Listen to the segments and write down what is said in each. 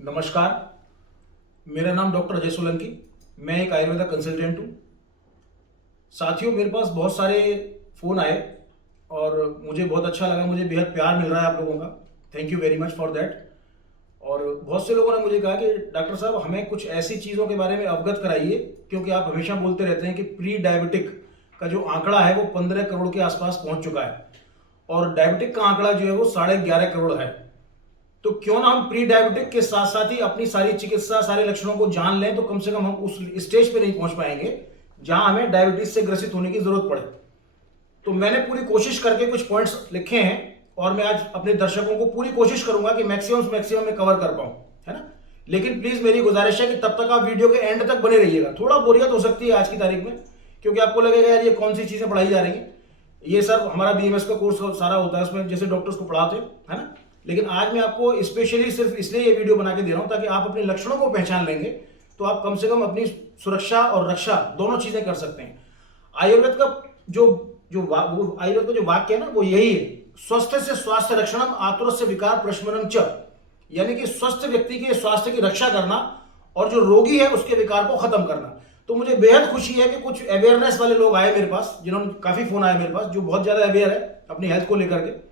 नमस्कार। मेरा नाम डॉक्टर अजय सोलंकी। मैं एक आयुर्वेदा कंसल्टेंट हूँ। साथियों, मेरे पास बहुत सारे फ़ोन आए और मुझे बहुत अच्छा लगा। मुझे बेहद प्यार मिल रहा है आप लोगों का। Thank you very much for that. और बहुत से लोगों ने मुझे कहा कि डॉक्टर साहब, हमें कुछ ऐसी चीज़ों के बारे में अवगत कराइए, क्योंकि आप हमेशा बोलते रहते हैं कि प्री डायबिटिक का जो आंकड़ा है वो 15 करोड़ के आसपास पहुंच चुका है और डायबिटिक का आंकड़ा जो है वो 11.5 करोड़ है। तो क्यों ना हम प्री डायबिटिक के साथ साथ ही अपनी सारी चिकित्सा, सारे लक्षणों को जान लें, तो कम से कम हम उस स्टेज पे नहीं पहुंच पाएंगे जहां हमें डायबिटीज से ग्रसित होने की जरूरत पड़े। तो मैंने पूरी कोशिश करके कुछ पॉइंट्स लिखे हैं और मैं आज अपने दर्शकों को पूरी कोशिश करूंगा कि मैक्सिमम में कवर कर पाऊं, है ना। लेकिन प्लीज मेरी गुजारिश है कि तब तक आप वीडियो के एंड तक बने रहिएगा। थोड़ा बोरियत हो सकती है आज की तारीख में, क्योंकि आपको लगेगा यार ये कौन सी चीजें पढ़ाई जा रही हैं। ये सर हमारा बीएमएस का कोर्स सारा होता है, उसमें जैसे डॉक्टर्स को पढ़ाते हैं, है ना। लेकिन आज मैं आपको स्पेशली सिर्फ इसलिए ये वीडियो बना के दे रहा हूं ताकि आप अपने लक्षणों को पहचान लेंगे तो आप कम से कम अपनी सुरक्षा और रक्षा दोनों चीजें कर सकते हैं। आयुर्वेद का जो आयुर्वेद का जो वाक्य है ना, वो यही है, स्वस्थ से स्वास्थ्य रक्षणम आतुर से विकार प्रशमनम च। यानी कि स्वस्थ व्यक्ति के स्वास्थ्य की रक्षा करना और जो रोगी है उसके विकार को खत्म करना। तो मुझे बेहद खुशी है कि कुछ अवेयरनेस वाले लोग आए मेरे पास, जिन्होंने काफी फोन आए मेरे पास, जो बहुत ज्यादा अवेयर है अपनी हेल्थ को लेकर के।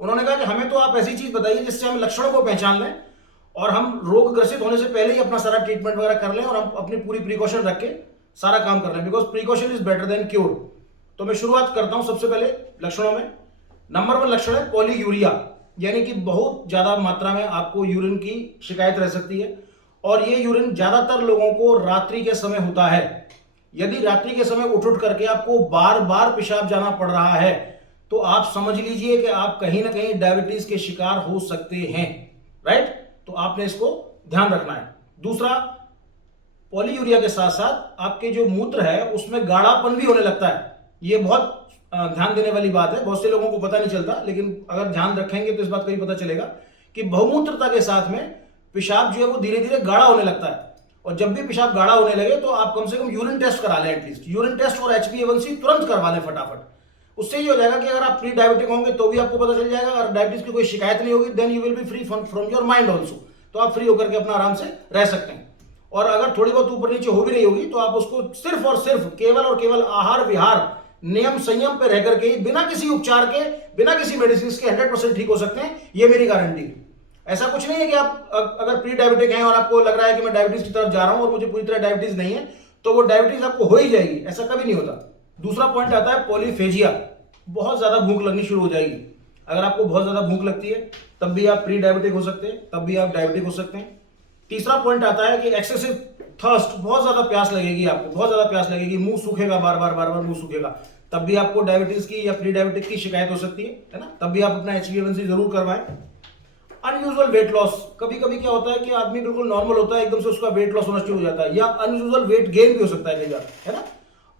उन्होंने कहा कि हमें तो आप ऐसी चीज बताइए जिससे हम लक्षणों को पहचान लें और हम रोग ग्रसित होने से पहले ही अपना सारा ट्रीटमेंट वगैरह कर लें और हम अपनी पूरी प्रिकॉशन रख के सारा काम कर लें, because precaution is better than cure. तो मैं शुरुआत करता हूं सबसे पहले लक्षणों में। नंबर 1 लक्षण है पॉलीयूरिया, यानी कि बहुत ज्यादा मात्रा में आपको यूरिन की शिकायत रह सकती है और ये यूरिन ज्यादातर लोगों को रात्रि के समय होता है। यदि रात्रि के समय उठ करके आपको बार बार पेशाब जाना पड़ रहा है तो आप समझ लीजिए कि आप कहीं ना कहीं डायबिटीज के शिकार हो सकते हैं, राइट। तो आपने इसको ध्यान रखना है। दूसरा, पॉलीयूरिया के साथ साथ आपके जो मूत्र है उसमें गाढ़ापन भी होने लगता है। ये बहुत ध्यान देने वाली बात है, बहुत से लोगों को पता नहीं चलता, लेकिन अगर ध्यान रखेंगे तो इस बात का भी पता चलेगा कि बहुमूत्रता के साथ में पेशाब जो है वो धीरे धीरे गाढ़ा होने लगता है। और जब भी पेशाब गाढ़ा होने लगे तो आप कम से कम यूरिन टेस्ट करा लें, एटलीस्ट यूरिन टेस्ट और HbA1c तुरंत करवा लें फटाफट। उससे ये हो जाएगा कि अगर आप प्री डायबिटिक होंगे तो भी आपको पता चल जाएगा, अगर डायबिटीज की कोई शिकायत नहीं होगी then you will be free from your mind also. तो आप फ्री होकर के अपना आराम से रह सकते हैं। और अगर थोड़ी बहुत ऊपर नीचे हो भी रही होगी तो आप उसको सिर्फ और सिर्फ केवल और केवल आहार विहार नियम संयम पे रह करके बिना किसी उपचार के, बिना किसी मेडिसिन के 100% ठीक हो सकते हैं। ये मेरी गारंटी है। ऐसा कुछ नहीं है कि आप अगर प्री डायबिटिक हैं और आपको लग रहा है कि मैं डायबिटीज की तरफ जा रहा हूं और मुझे पूरी तरह डायबिटीज नहीं है तो वो डायबिटीज आपको हो ही जाएगी, ऐसा कभी नहीं होता। दूसरा पॉइंट आता है पॉलीफेजिया, बहुत ज्यादा भूख लगनी शुरू हो जाएगी। अगर आपको बहुत ज्यादा भूख लगती है तब भी आप प्री डायबिटिक हो सकते हैं, तब भी आप डायबिटिक हो सकते हैं। तीसरा पॉइंट आता है कि एक्सेसिव थर्स्ट, बहुत ज्यादा प्यास लगेगी आपको, बहुत ज्यादा प्यास लगेगी, मुंह सूखेगा, बार बार मुंह सूखेगा, तब भी आपको डायबिटीज की या प्री डायबिटिक की शिकायत हो सकती है ना। तब भी आप अपना HbA1c जरूर करवाएं। अनयूजुअल वेट लॉस, कभी कभी क्या होता है कि आदमी बिल्कुल नॉर्मल होता है, एकदम से उसका वेट लॉस होना शुरू हो जाता है, या अनयूजुअल वेट गेन भी हो सकता है कई बार, है ना।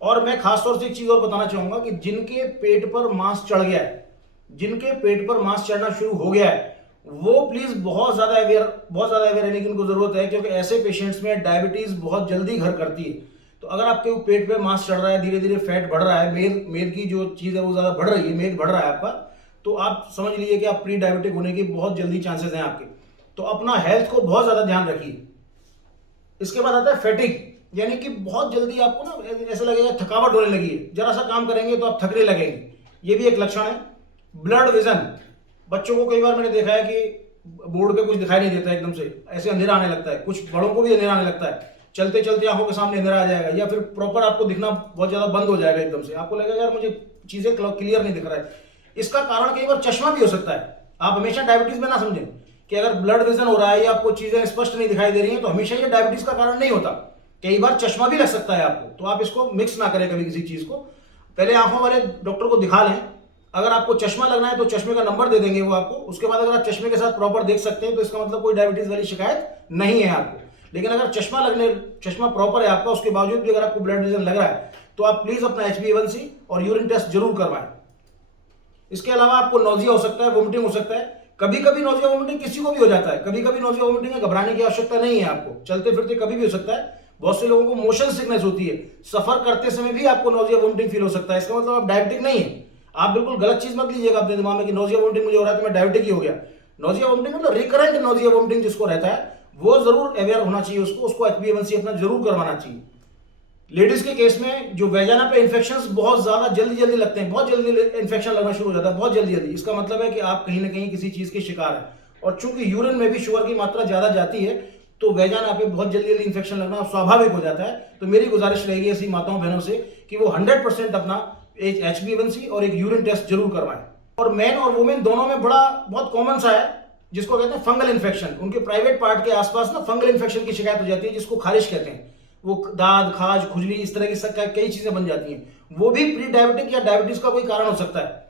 और मैं खासतौर से एक चीज और बताना चाहूंगा कि जिनके पेट पर मांस चढ़ गया है, जिनके पेट पर मांस चढ़ना शुरू हो गया है, वो प्लीज बहुत ज्यादा अवेयर रहने की उनको जरूरत है, क्योंकि ऐसे पेशेंट्स में डायबिटीज बहुत जल्दी घर करती है। तो अगर आपके पेट पे मांस चढ़ रहा है, धीरे धीरे फैट बढ़ रहा है, मेद की जो चीज है वो ज्यादा बढ़ रही है, मेद बढ़ रहा है आपका, तो आप समझ लीजिए कि आप प्री डायबिटिक होने की बहुत जल्दी चांसेस हैं आपके। तो अपना हेल्थ को बहुत ज्यादा ध्यान रखिए। इसके बाद आता है फैटिग, यानी कि बहुत जल्दी आपको ना ऐसा लगेगा थकावट होने लगी है, जरा सा काम करेंगे तो आप थकने लगेंगे, ये भी एक लक्षण है। ब्लड विजन, बच्चों को कई बार मैंने देखा है कि बोर्ड पे कुछ दिखाई नहीं देता, एकदम से ऐसे अंधेरा आने लगता है, कुछ बड़ों को भी अंधेरा आने लगता है, चलते चलते आंखों के सामने अंधेरा आ जाएगा, या फिर प्रॉपर आपको दिखना बहुत ज्यादा बंद हो जाएगा, एकदम से आपको लगेगा यार मुझे चीजें क्लियर नहीं दिख रहा है। इसका कारण कई बार चश्मा भी हो सकता है। आप हमेशा डायबिटीज में ना समझें कि अगर ब्लड विजन हो रहा है या आपको चीजें स्पष्ट नहीं दिखाई दे रही हैं तो हमेशा ये डायबिटीज का कारण नहीं होता, कई बार चश्मा भी लग सकता है आपको। तो आप इसको मिक्स ना करें कभी किसी चीज को, पहले आंखों वाले डॉक्टर को दिखा लें। अगर आपको चश्मा लगना है तो चश्मे का नंबर दे देंगे वो आपको, उसके बाद अगर आप चश्मे के साथ प्रॉपर देख सकते हैं तो इसका मतलब कोई डायबिटीज वाली शिकायत नहीं है आपको। लेकिन अगर चश्मा प्रॉपर है आपका, उसके बावजूद भी अगर आपको ब्लड विजन लग रहा है तो आप प्लीज अपना HbA1c और यूरिन टेस्ट जरूर करवाएं। इसके अलावा आपको नोजिया हो सकता है, वोमिटिंग हो सकता है। कभी कभी नोजिया वोमिटिंग किसी को भी हो जाता है, कभी कभी नोजिया वोमिटिंग में घबराने की आवश्यकता नहीं है आपको, चलते फिरते कभी भी हो सकता है। बहुत से लोगों को मोशन सिकनेस होती है, सफर करते समय भी आपको नोजिया वोमिटिंग फील हो सकता है, इसका मतलब आप डायबिटिक नहीं है। आप बिल्कुल गलत चीज मत लीजिएगा अपने दिमाग में कि नोजिया वोमिटिंग मुझे हो रहा है तो मैं डायबिटिक ही हो गया। नोजिया वोमिटिंग मतलब रिकरेंट नोजिया वोमिटिंग जिसको रहता है वो जरूर अवेयर होना चाहिए, उसको HbA1c अपना जरूर करवाना चाहिए। लेडीज के केस में जो वेजाना पे इन्फेक्शंस बहुत ज्यादा जल्दी जल्दी लगते हैं, बहुत जल्दी इन्फेक्शन लगना शुरू हो जाता है, बहुत जल्दी जल्दी। इसका मतलब है कि आप कहीं ना कहीं किसी चीज के शिकार है, और चूंकि यूरिन में भी शुगर की मात्रा ज्यादा जाती है तो वेजाना पे बहुत जल्दी जल्दी इन्फेक्शन लगना स्वाभाविक हो जाता है। तो मेरी गुजारिश रहेगी ऐसी माताओं बहनों से कि वो 100% अपना एक HbA1c और एक यूरिन टेस्ट जरूर करवाएं। और मैन और वुमेन दोनों में बहुत कॉमन सा है जिसको कहते हैं फंगल इन्फेक्शन। उनके प्राइवेट पार्ट के आसपास ना फंगल इन्फेक्शन की शिकायत हो जाती है, जिसको खारिश कहते हैं। वो दाद, खाज, खुजली, इस तरह की कई चीजें बन जाती हैं। वो भी प्री डायबिटिक या डायबिटीज का कोई कारण हो सकता है,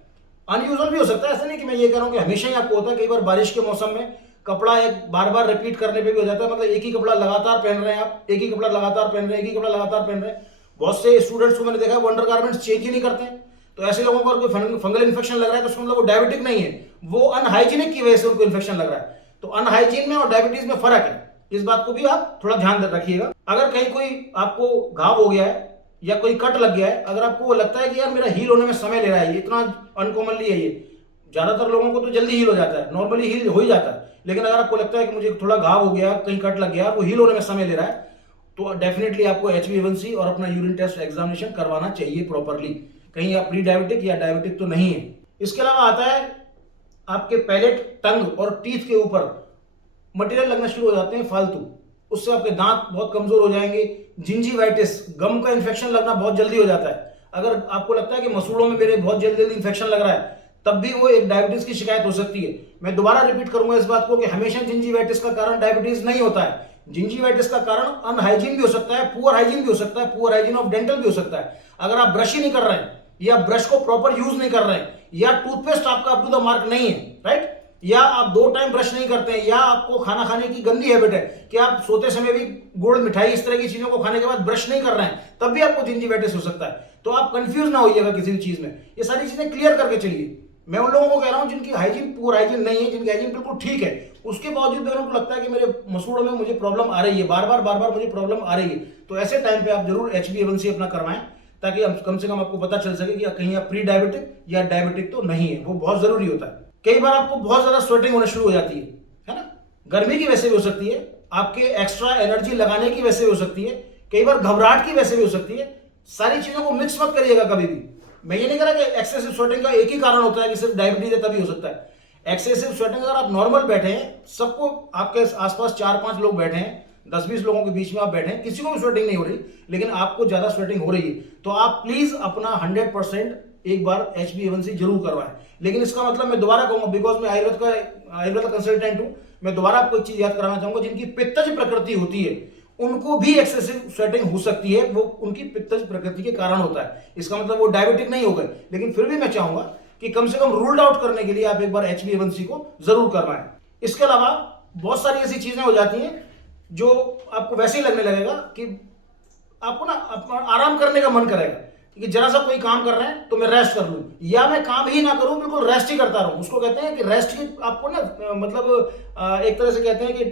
अनयूजुअल भी हो सकता है। ऐसा नहीं कि मैं ये कह रहा हूं कि हमेशा ही आपको होता है। कई बार बारिश के मौसम में कपड़ा एक बार बार रिपीट करने पे भी हो जाता है, मतलब एक ही कपड़ा लगातार पहन रहे हैं आप, एक ही कपड़ा लगातार पहन रहे हैं, एक ही कपड़ा लगातार पहन रहे हैं। बहुत से स्टूडेंट्स को मैंने देखा है वो अंडरगारमेंट्स चेंज ही नहीं करते हैं। तो ऐसे लोगों को अगर कोई फंगल इन्फेक्शन लग रहा है तो उसका मतलब वो डायबिटिक नहीं है, वो अनहाइजीनिक की वजह से उनको इन्फेक्शन लग रहा है। तो अनहाइजीन में और डायबिटीज में फर्क है, इस बात को भी आप थोड़ा ध्यान रखिएगा। अगर कहीं कोई आपको घाव हो गया है या कोई कट लग गया है, अगर आपको वो लगता है कि यार मेरा हील होने में समय ले रहा है, ये इतना अनकॉमनली है, ये ज्यादातर लोगों को तो जल्दी हील हो जाता है, नॉर्मली हील हो ही जाता है, लेकिन अगर आपको लगता है कि मुझे थोड़ा घाव हो गया, कहीं कट लग गया, वो हील होने में समय ले रहा है, तो डेफिनेटली आपको HbA1c और अपना यूरिन टेस्ट एग्जामिनेशन करवाना चाहिए प्रॉपरली। कहीं आप प्री डायबिटिक या डायबिटिक तो नहीं है। इसके अलावा आता है आपके पैलेट, टंग और टीथ के ऊपर मटेरियल लगना शुरू हो जाते हैं फालतू, उससे आपके दांत बहुत कमजोर हो जाएंगे। जिंजीवाइटिस, गम का इन्फेक्शन लगना बहुत जल्दी हो जाता है। अगर आपको लगता है कि मसूड़ों में मेरे बहुत जल्दी जल्दी इन्फेक्शन लग रहा है, तब भी वो एक डायबिटीज की शिकायत हो सकती है। मैं दोबारा रिपीट करूंगा इस बात को कि हमेशा जिंजीवाइटिस का कारण डायबिटीज नहीं होता है। जिंजीवाइटिस का कारण अनहाइजीन भी हो सकता है, पुअर हाइजीन भी हो सकता है, पुअर हाइजीन ऑफ डेंटल भी हो सकता है। अगर आप ब्रश ही नहीं कर रहे हैं, या ब्रश को प्रॉपर यूज नहीं कर रहे हैं, या टूथपेस्ट आपका अप टू द मार्क नहीं है, राइट, या आप 2 टाइम ब्रश नहीं करते हैं, या आपको खाना खाने की गंदी हैबिट है कि आप सोते समय भी गुड़, मिठाई, इस तरह की चीजों को खाने के बाद ब्रश नहीं कर रहे हैं, तब भी आपको जिंजीवाइटिस हो सकता है। तो आप कंफ्यूज ना होइएगा किसी भी चीज में, ये सारी चीजें क्लियर करके चलिए। मैं उन लोगों को कह रहा हूं जिनकी हाइजीन, पुअर हाइजीन नहीं है, जिनकी हाइजीन बिल्कुल ठीक है, उसके बावजूद भी उनको लगता है कि मेरे मसूड़ों में मुझे प्रॉब्लम आ रही है, बार बार मुझे प्रॉब्लम आ रही है, तो ऐसे टाइम पे आप जरूर HbA1c अपना करवाएं, ताकि कम से कम आपको पता चल सके कि कहीं आप प्री डायबिटिक या डायबिटिक तो नहीं है। वो बहुत जरूरी होता है। कई बार आपको बहुत ज्यादा स्वेटिंग होना शुरू हो जाती है ना, गर्मी की वजह से भी हो सकती है, आपके एक्स्ट्रा एनर्जी लगाने की वजह से भी हो सकती है, कई बार घबराहट की वजह से भी हो सकती है। सारी चीजों को मिक्स मत करिएगा कभी भी। मैं ये नहीं कह रहा कि एक्सेसिव स्वेटिंग का एक ही कारण होता है कि सिर्फ डायबिटीज है तभी हो सकता है। एक्सेसिव स्वेटिंग अगर आप नॉर्मल बैठे हैं, सबको आपके आसपास 4-5 लोग बैठे हैं, 10-20 लोगों के बीच में आप बैठे हैं, किसी को भी स्वेटिंग नहीं हो रही, लेकिन आपको ज्यादा स्वेटिंग हो रही है, तो आप प्लीज अपना 100% एक बार HbA1c जरूर करवाएं। लेकिन इसका मतलब मैं दोबारा कहूंगा, बिकॉज मैं आयुर्वेद का कंसल्टेंट हूं, मैं दोबारा आपको एक चीज याद कराना चाहूंगा, जिनकी पित्तज प्रकृति होती है उनको भी एक्सेसिव स्वेटिंग हो सकती है, वो उनकी पित्तज प्रकृति के कारण होता है। इसका मतलब वो डायबिटिक नहीं हो गए, लेकिन फिर भी मैं चाहूंगा कि कम से कम रूल्ड आउट करने के लिए आप एक बार HbA1c को जरूर करवाएं। इसके अलावा बहुत सारी ऐसी चीजें हो जाती हैं जो आपको वैसे ही लगने लगेगा कि आपको ना आराम करने का मन करेगा कि जरा सा कोई काम कर रहे हैं तो मैं रेस्ट कर लूं, या मैं काम ही ना करूं, बिल्कुल रेस्ट ही करता रहूं। उसको कहते हैं कि रेस्ट की आपको ना मतलब एक तरह से कहते हैं कि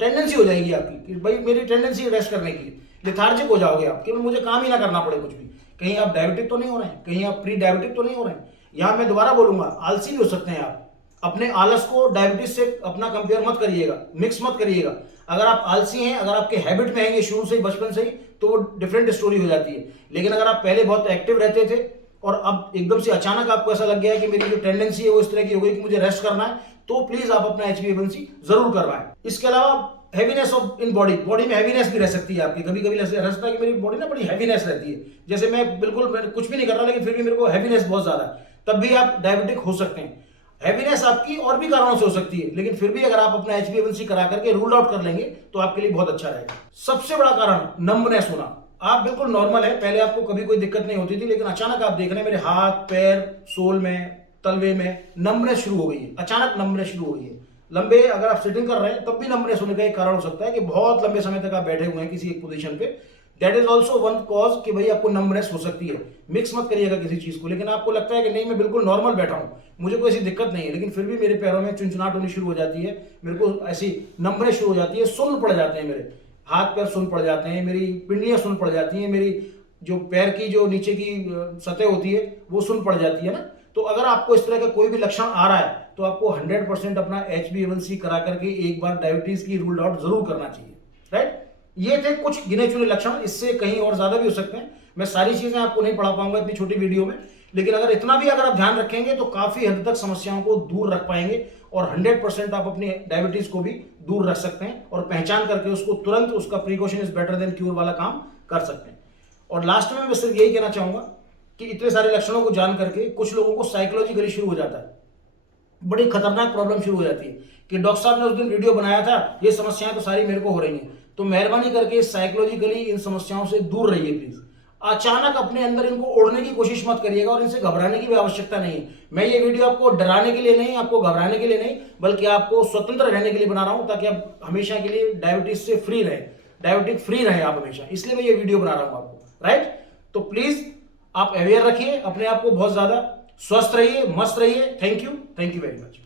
टेंडेंसी हो जाएगी आपकी कि भाई मेरी टेंडेंसी रेस्ट करने की, लेथार्जिक हो जाओगे आप कि मुझे काम ही ना करना पड़े कुछ भी। कहीं आप डायबिटिक तो नहीं हो रहे हैं, कहीं आप प्री डायबिटिक तो नहीं हो रहे हैं। यहां मैं दोबारा बोलूंगा, आलसी भी हो सकते हैं आप। अपने आलस को डायबिटीज से अपना कंपेयर मत करिएगा, मिक्स मत करिएगा। अगर आप आलसी हैं, अगर आपके हैबिट में हैं ये शुरू से ही, बचपन से ही, तो वो डिफरेंट स्टोरी हो जाती है। लेकिन अगर आप पहले बहुत एक्टिव रहते थे और अब एकदम से अचानक आपको ऐसा लग गया है कि मेरी जो टेंडेंसी है वो इस तरह की हो गई कि मुझे रेस्ट करना है, तो प्लीज आप अपना HbA1c जरूर करवाएं। इसके अलावा हैवीनेस ऑफ इन बॉडी में हैवीनेस भी रह सकती है आपकी। कभी कभी ऐसा रहता है कि मेरी बॉडी ना बड़ी हैवीनेस रहती है, जैसे मैं कुछ भी नहीं कर रहा लेकिन फिर भी मेरे को हैवीनेस बहुत ज्यादा है, तब भी आप डायबिटिक हो सकते हैं। हैवीनेस आपकी और भी कारणों से हो सकती है, लेकिन फिर भी अगर आप अपना HbA1c करा करके रूल आउट कर लेंगे तो आपके लिए बहुत अच्छा रहेगा। सबसे बड़ा कारण नंबनेस होना। आप बिल्कुल नॉर्मल है, पहले आपको कभी कोई दिक्कत नहीं होती थी, लेकिन अचानक आप देख रहे हैं मेरे हाथ, पैर, सोल में, तलवे में नंबनेस शुरू हो गई है, अचानक नंबनेस शुरू हो गई है। लंबे अगर आप सिटिंग कर रहे हैं तब भी नंबनेस होने का एक कारण हो सकता है कि बहुत लंबे समय तक आप बैठे हुए हैं किसी एक पोजीशन पे, that is also one cause कि भाई आपको नंबनेस हो सकती है। मिक्स मत करिएगा किसी चीज को। लेकिन आपको लगता है कि नहीं मैं बिल्कुल नॉर्मल बैठा हूं, मुझे कोई ऐसी दिक्कत नहीं है, लेकिन फिर भी मेरे पैरों में चुनचुनाहट होनी शुरू हो जाती है, मेरे को ऐसी नंबनेस शुरू हो जाती है, सुन्न पड़ जाते हैं, मेरे हाथ पैर सुन्न पड़ जाते हैं, मेरी पिंडियां सुन्न पड़ जाती हैं, मेरी जो पैर की जो नीचे की सतह होती है वो सुन्न पड़ जाती है ना। तो अगर आपको इस तरह का कोई भी लक्षण आ रहा है तो आपको 100% अपना HbA1c करा करके एक बार डायबिटीज की रूल आउट जरूर करना चाहिए, राइट। ये थे कुछ गिने चुने लक्षण, इससे कहीं और ज्यादा भी हो सकते हैं। मैं सारी चीजें आपको नहीं पढ़ा पाऊंगा इतनी छोटी वीडियो में, लेकिन अगर इतना भी अगर आप ध्यान रखेंगे तो काफी हद तक समस्याओं को दूर रख पाएंगे और 100% आप अपनी डायबिटीज को भी दूर रख सकते हैं और पहचान करके उसको तुरंत, उसका precaution is better than cure वाला काम कर सकते हैं। और लास्ट में मैं सिर्फ यही कहना चाहूंगा कि इतने सारे लक्षणों को जान करके कुछ लोगों को साइकोलॉजिकली शुरू हो जाता है, बड़ी खतरनाक प्रॉब्लम शुरू हो जाती है कि डॉक्टर साहब ने उस दिन वीडियो बनाया था, ये समस्याएं तो सारी मेरे को हो रही हैं। तो मेहरबानी करके साइकोलॉजिकली इन समस्याओं से दूर रहिए प्लीज। अचानक अपने अंदर इनको ओढ़ने की कोशिश मत करिएगा और इनसे घबराने की भी आवश्यकता नहीं है। मैं ये वीडियो आपको डराने के लिए नहीं, आपको घबराने के लिए नहीं, बल्कि आपको स्वतंत्र रहने के लिए बना रहा हूं, ताकि आप हमेशा के लिए डायबिटीज से फ्री रहे, डायबिटिक फ्री रहे आप हमेशा, इसलिए मैं ये वीडियो बना रहा हूं आपको, राइट। तो प्लीज आप अवेयर रखिए अपने आप को, बहुत ज्यादा स्वस्थ रहिए, मस्त रहिए। Thank you very much.